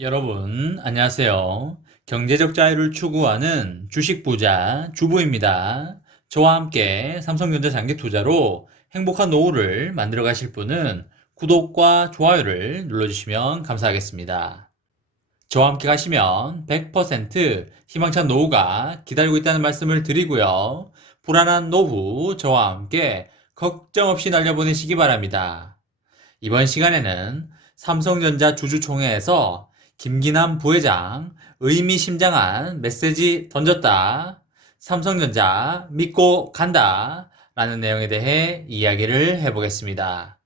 여러분, 안녕하세요. 경제적 자유를 추구하는 주식 부자 주부입니다. 저와 함께 삼성전자 장기 투자로 행복한 노후를 만들어 가실 분은 구독과 좋아요를 눌러주시면 감사하겠습니다. 저와 함께 가시면 100% 희망찬 노후가 기다리고 있다는 말씀을 드리고요. 불안한 노후 저와 함께 걱정 없이 날려보내시기 바랍니다. 이번 시간에는 삼성전자 주주총회에서 김기남 부회장 의미심장한 메시지 던졌다. 삼성전자 믿고 간다. 라는 내용에 대해 이야기를 해보겠습니다.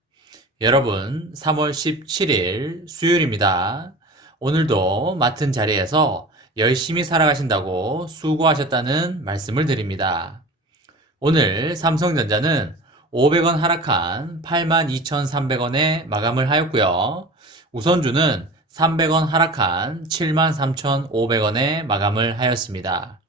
여러분, 3월 17일 수요일입니다. 오늘도 맡은 자리에서 열심히 살아가신다고 수고하셨다는 말씀을 드립니다. 오늘 삼성전자는 500원 하락한 82,300원에 마감을 하였고요. 우선주는 300원 하락한 73,500원에 마감을 하였습니다.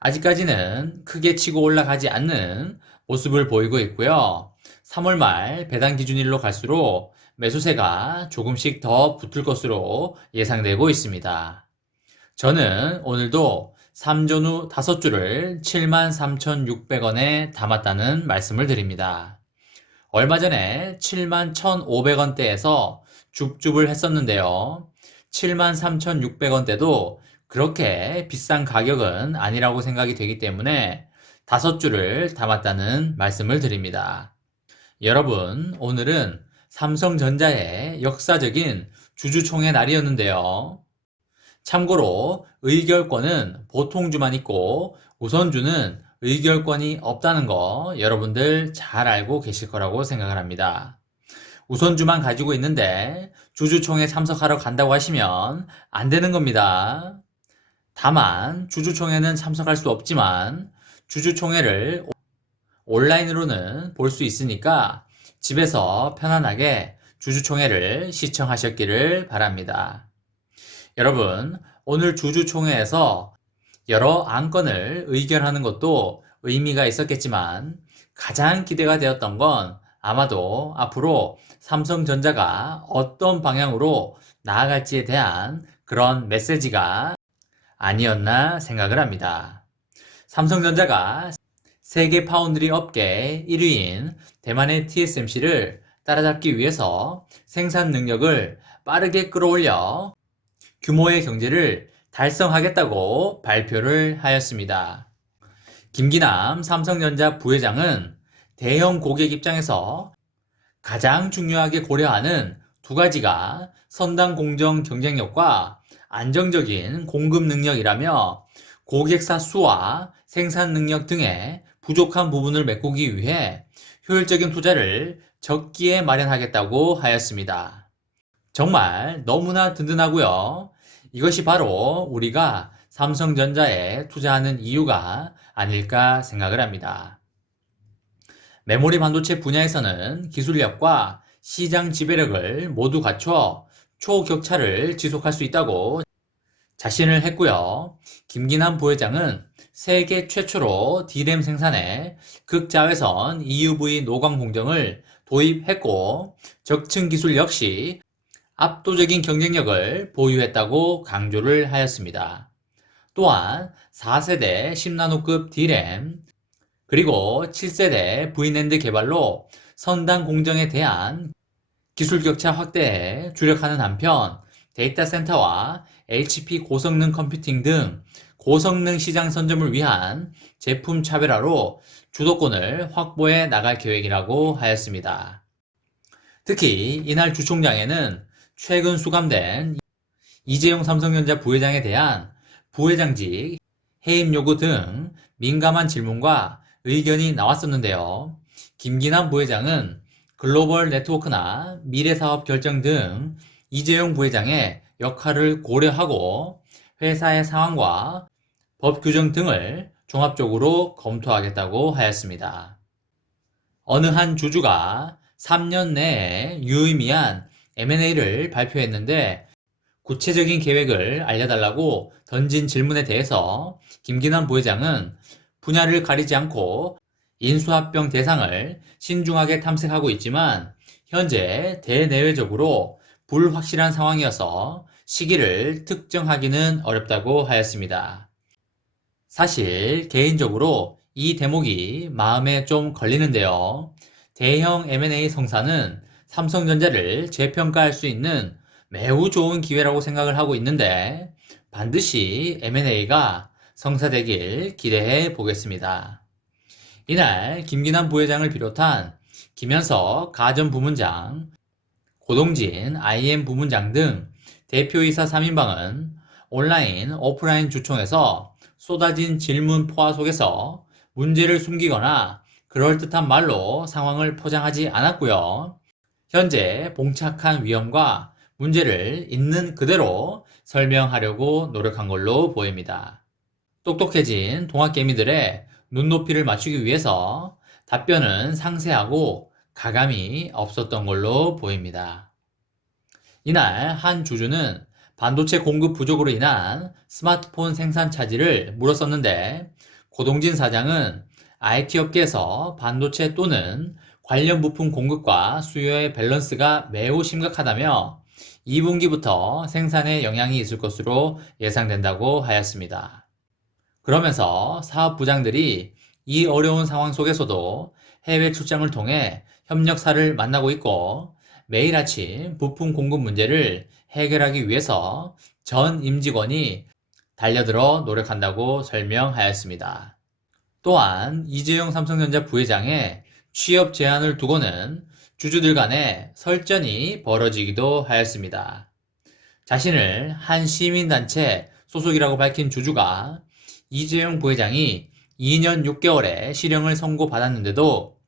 아직까지는 크게 치고 올라가지 않는 모습을 보이고 있고요. 3월 말 배당 기준일로 갈수록 매수세가 조금씩 더 붙을 것으로 예상되고 있습니다. 저는 오늘도 3전후 5주를 73,600원에 담았다는 말씀을 드립니다. 얼마 전에 71,500원대에서 줍줍을 했었는데요. 73,600원대도 그렇게 비싼 가격은 아니라고 생각이 되기 때문에 5주를 담았다는 말씀을 드립니다. 여러분, 오늘은 삼성전자의 역사적인 주주총회 날이었는데요. 참고로 의결권은 보통주만 있고 우선주는 의결권이 없다는 거 여러분들 잘 알고 계실 거라고 생각을 합니다. 우선주만 가지고 있는데 주주총회 참석하러 간다고 하시면 안 되는 겁니다. 다만 주주총회는 참석할 수 없지만 주주총회를 온라인으로는 볼 수 있으니까 집에서 편안하게 주주총회를 시청하셨기를 바랍니다. 여러분, 오늘 주주총회에서 여러 안건을 의결하는 것도 의미가 있었겠지만 가장 기대가 되었던 건 아마도 앞으로 삼성전자가 어떤 방향으로 나아갈지에 대한 그런 메시지가 아니었나 생각을 합니다. 삼성전자가 세계 파운드리 업계 1위인 대만의 TSMC를 따라잡기 위해서 생산 능력을 빠르게 끌어올려 규모의 경제를 달성하겠다고 발표를 하였습니다. 김기남 삼성전자 부회장은 대형 고객 입장에서 가장 중요하게 고려하는 두 가지가 선당 공정 경쟁력과 안정적인 공급 능력이라며 고객사 수와 생산 능력 등의 부족한 부분을 메꾸기 위해 효율적인 투자를 적기에 마련하겠다고 하였습니다. 정말 너무나 든든하고요. 이것이 바로 우리가 삼성전자에 투자하는 이유가 아닐까 생각을 합니다. 메모리 반도체 분야에서는 기술력과 시장 지배력을 모두 갖춰 초격차를 지속할 수 있다고 자신을 했고요. 김기남 부회장은 세계 최초로 D램 생산에 극자외선 EUV 노광 공정을 도입했고 적층 기술 역시 압도적인 경쟁력을 보유했다고 강조를 하였습니다. 또한 4세대 10나노급 D램 그리고 7세대 V낸드 개발로 선단 공정에 대한 기술 격차 확대에 주력하는 한편 데이터 센터와 HP 고성능 컴퓨팅 등 고성능 시장 선점을 위한 제품 차별화로 주도권을 확보해 나갈 계획이라고 하였습니다. 특히 이날 주총장에는 최근 수감된 이재용 삼성전자 부회장에 대한 부회장직 해임 요구 등 민감한 질문과 의견이 나왔었는데요. 김기남 부회장은 글로벌 네트워크나 미래사업 결정 등 이재용 부회장의 역할을 고려하고 회사의 상황과 법 규정 등을 종합적으로 검토하겠다고 하였습니다. 어느 한 주주가 3년 내에 유의미한 M&A를 발표했는데 구체적인 계획을 알려달라고 던진 질문에 대해서 김기남 부회장은 분야를 가리지 않고 인수합병 대상을 신중하게 탐색하고 있지만 현재 대내외적으로 불확실한 상황이어서 시기를 특정하기는 어렵다고 하였습니다. 사실 개인적으로 이 대목이 마음에 좀 걸리는데요. 대형 M&A 성사는 삼성전자를 재평가할 수 있는 매우 좋은 기회라고 생각을 하고 있는데 반드시 M&A가 성사되길 기대해 보겠습니다. 이날 김기남 부회장을 비롯한 김현석 가전부문장, 고동진 IM 부문장 등 대표이사 3인방은 온라인, 오프라인 주총에서 쏟아진 질문 포화 속에서 문제를 숨기거나 그럴듯한 말로 상황을 포장하지 않았고요. 현재 봉착한 위험과 문제를 있는 그대로 설명하려고 노력한 걸로 보입니다. 똑똑해진 동학개미들의 눈높이를 맞추기 위해서 답변은 상세하고 가감이 없었던 걸로 보입니다. 이날 한 주주는 반도체 공급 부족으로 인한 스마트폰 생산 차질을 물었었는데 고동진 사장은 IT 업계에서 반도체 또는 관련 부품 공급과 수요의 밸런스가 매우 심각하다며 2분기부터 생산에 영향이 있을 것으로 예상된다고 하였습니다. 그러면서 사업부장들이 이 어려운 상황 속에서도 해외 출장을 통해 협력사를 만나고 있고 매일 아침 부품 공급 문제를 해결하기 위해서 전 임직원이 달려들어 노력한다고 설명하였습니다. 또한 이재용 삼성전자 부회장의 취업 제안을 두고는 주주들 간에 설전이 벌어지기도 하였습니다. 자신을 한 시민단체 소속이라고 밝힌 주주가 이재용 부회장이 2년 6개월의 실형을 선고받았는데도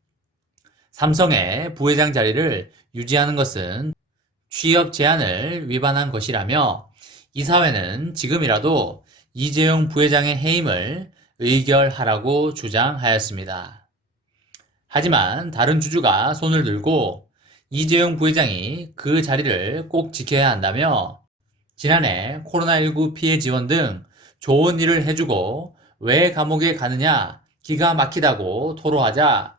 삼성의 부회장 자리를 유지하는 것은 취업 제한을 위반한 것이라며 이사회는 지금이라도 이재용 부회장의 해임을 의결하라고 주장하였습니다. 하지만 다른 주주가 손을 들고 이재용 부회장이 그 자리를 꼭 지켜야 한다며 지난해 코로나19 피해 지원 등 좋은 일을 해주고 왜 감옥에 가느냐 기가 막히다고 토로하자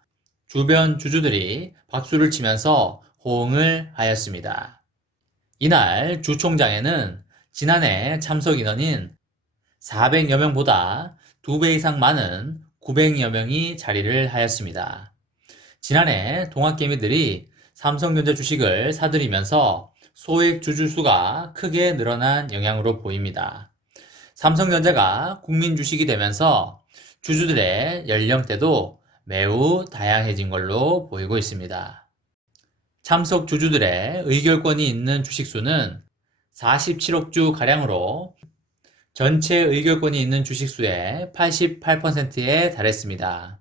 주변 주주들이 박수를 치면서 호응을 하였습니다. 이날 주총장에는 지난해 참석 인원인 400여 명보다 2배 이상 많은 900여 명이 자리를 하였습니다. 지난해 동학개미들이 삼성전자 주식을 사들이면서 소액 주주 수가 크게 늘어난 영향으로 보입니다. 삼성전자가 국민 주식이 되면서 주주들의 연령대도 매우 다양해진 걸로 보이고 있습니다. 참석 주주들의 의결권이 있는 주식수는 47억 주 가량으로 전체 의결권이 있는 주식수의 88%에 달했습니다.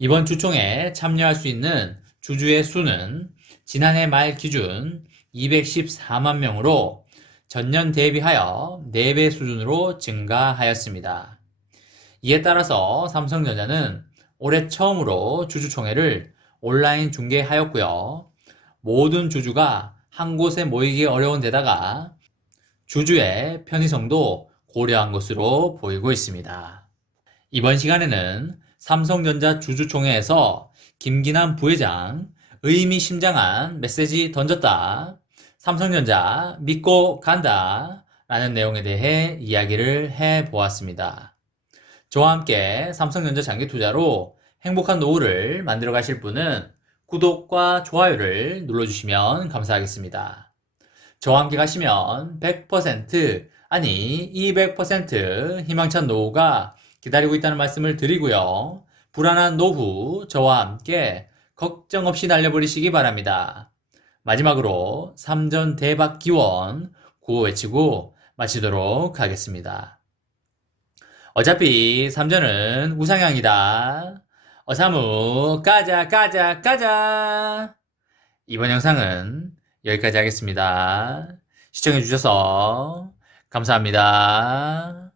이번 주총에 참여할 수 있는 주주의 수는 지난해 말 기준 214만 명으로 전년 대비하여 4배 수준으로 증가하였습니다. 이에 따라서 삼성전자는 올해 처음으로 주주총회를 온라인 중계하였고요. 모든 주주가 한 곳에 모이기 어려운 데다가 주주의 편의성도 고려한 것으로 보이고 있습니다. 이번 시간에는 삼성전자 주주총회에서 김기남 부회장 의미심장한 메시지 던졌다. 삼성전자 믿고 간다. 라는 내용에 대해 이야기를 해보았습니다. 저와 함께 삼성전자 장기 투자로 행복한 노후를 만들어 가실 분은 구독과 좋아요를 눌러주시면 감사하겠습니다. 저와 함께 가시면 100% 아니 200% 희망찬 노후가 기다리고 있다는 말씀을 드리고요. 불안한 노후 저와 함께 걱정 없이 날려버리시기 바랍니다. 마지막으로 삼전 대박 기원 구호 외치고 마치도록 하겠습니다. 어차피 삼전은 우상향이다. 어사무 까자 까자 까자. 이번 영상은 여기까지 하겠습니다. 시청해주셔서 감사합니다.